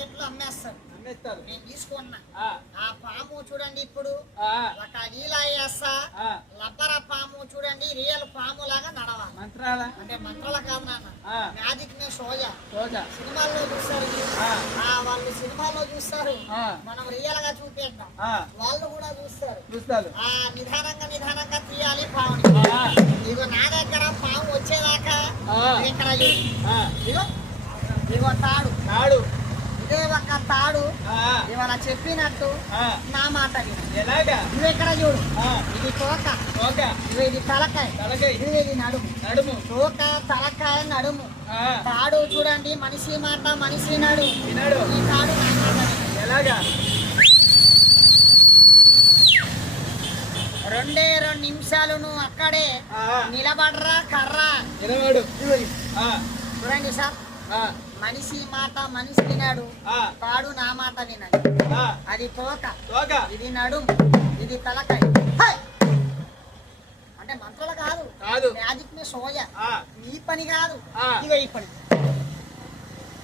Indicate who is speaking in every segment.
Speaker 1: మార్కెట్లో అమ్మేస్తారు.
Speaker 2: అమ్మేస్తారు.
Speaker 1: నేను తీసుకున్నా.
Speaker 2: ఆ,
Speaker 1: పాము చూడండి ఇప్పుడు. ఒక వీలాయేస్తా
Speaker 2: ఆ.
Speaker 1: లబ్బర పాము చూడండి రియల్ పాము లాగా నడవాలి.
Speaker 2: మంత్రాల.
Speaker 1: అంటే మంత్రాల కాదు నాన్న.
Speaker 2: ఆ.
Speaker 1: మ్యాజిక్ నే సోజా.
Speaker 2: రోజా
Speaker 1: సినిమాల్లో చూస్తారు. వాళ్ళు సినిమాల్లో చూస్తారు. మనం రియల్గా చూపేద్దాం వాళ్ళు కూడా చూస్తారు.
Speaker 2: చూస్తారు.
Speaker 1: ఆ నిదానంగా నిదానంగా తీయాలి పాముని
Speaker 2: ఆ,
Speaker 1: ఇగో నా దగ్గర పాము వచ్చేదాకా. ఇక్కడ.
Speaker 2: ఆ,
Speaker 1: ఇగో ఇగో తాడు.
Speaker 2: నాడు
Speaker 1: ఒక తాడు
Speaker 2: ఆ,
Speaker 1: ఇవాళ చెప్పినట్టు నా మాట నువ్వు ఎక్కడ చూడు? ఇది తోక. ఇగో ఇది తలకాయ.
Speaker 2: తలకై
Speaker 1: ఇది నడుము.
Speaker 2: నడుము.
Speaker 1: తోక తలకాయ నడుము. తాడు చూడండి మనిషి మాట మనిషి నడు. ఈ తాడు నా మాట.
Speaker 2: ఎలాగా?
Speaker 1: రెండే రెండు నిమిషాలు నువ్వు అక్కడే నిలబడరా కర్ర. చూడండి సార్. మనిషి మాట మనిషి వినాడు
Speaker 2: ఆ,
Speaker 1: తాడు నా మాట వినాడు.
Speaker 2: ఆ,
Speaker 1: అది తోక.
Speaker 2: తోక.
Speaker 1: ఇది నడుం. ఇది తలకాయ! అంటే మంత్రాలు కాదు.
Speaker 2: కాదు.
Speaker 1: మ్యాజిక్ని సోయ. ఈ పని కాదు. ఇగో ఈ పని.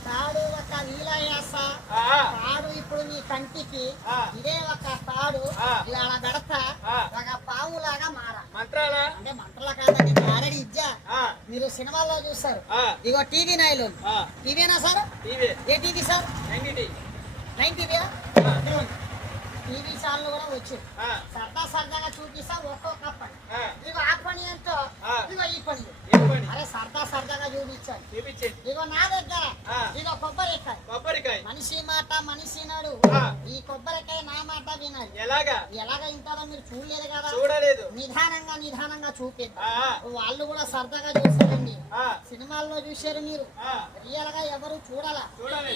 Speaker 1: తాడు ఒక నీలయాస. తాడు ఇప్పుడు నీ కంటికి. ఇదే ఒక తాడు. ఇలా పెడతా. ఒక పాములాగా మారా.
Speaker 2: మంత్రాల?
Speaker 1: అంటే మంత్రాల మీరు సినిమాల్లో చూస్తారు. ఇగో టీవీ
Speaker 2: ఆ,
Speaker 1: టీవీనా సార్? ఏ టీవీ సార్? నైన్ టీవీయా. టీవీ ఛానల్ కూడా వచ్చాయి
Speaker 2: ఆ,
Speaker 1: సరదా సరదాగా చూపిస్తా ఒక్కొక్క పని ఇగో ఆ పని ఎంతో. ఇగో ఈ పని. అరే సరదా సరదాగా చూపించాలి.
Speaker 2: చూపించండి
Speaker 1: ఇగో నా దగ్గర. ఇగో కొబ్బరికాయ.
Speaker 2: కొబ్బరికాయ.
Speaker 1: మనిషి మాట మనిషి నాడు. ఈ కొబ్బరికాయ నా మాట వినాలి.
Speaker 2: ఎలాగా?
Speaker 1: ఎలాగ ఇంటారో మీరు చూడలేదు కదా?
Speaker 2: చూడలేదు.
Speaker 1: నిదానంగా నిదానంగా చూపిద్దాం.
Speaker 2: ఆ,
Speaker 1: వాళ్ళు కూడా సరదాగా చూస్తారండి
Speaker 2: ఆ,
Speaker 1: సినిమాల్లో చూశారు మీరు. రియల్గా ఎవరు చూడాలా?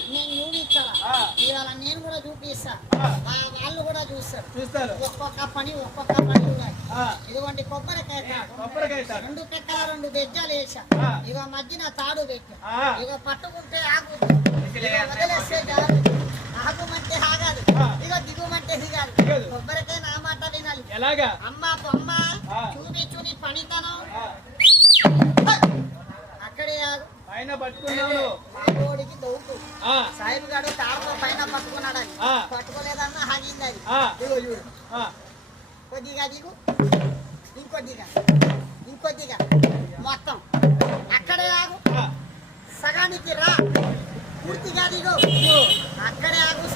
Speaker 1: నేను చూపించాలా. ఇవాళ నేను కూడా చూపిస్తా.
Speaker 2: ఆ.
Speaker 1: వాళ్ళు కూడా చూస్తారు. ఒక్కొక్క పని ఒక్కొక్క పని చూడాలి ఇదిగోండి కొబ్బరికాయ రెండు పెక్కల రెండు బెజ్జాలు వేసా. ఇక మధ్యన తాడు పెట్టా. ఇక పట్టుకుంటే ఆగు. ఇక వదిలేస్తే. ఆగుమంటే ఆగాలి. ఇక దిగుమంటే దిగాలి. కొబ్బరికాయ నా మాట వినాలి.
Speaker 2: ఎలాగా?
Speaker 1: అమ్మ బొమ్మ. చూపించు నీ పనితనం. ఆగు
Speaker 2: పైన పట్టుకున్నాను
Speaker 1: మా కోడికి దౌకు.
Speaker 2: ఆ,
Speaker 1: సాహిబ్ గారు తాడుతో పైన పట్టుకున్నాడని. పట్టుకోలేదన్నా ఆగింది అది. ఇగో చూడు. కొద్దిగా దిగు. ఇంకొద్దిగా. ఇంకొద్దిగా. మొత్తం. అక్కడే ఆగు. సగానికి రా. పూర్తిగా దిగు. అక్కడే ఆగు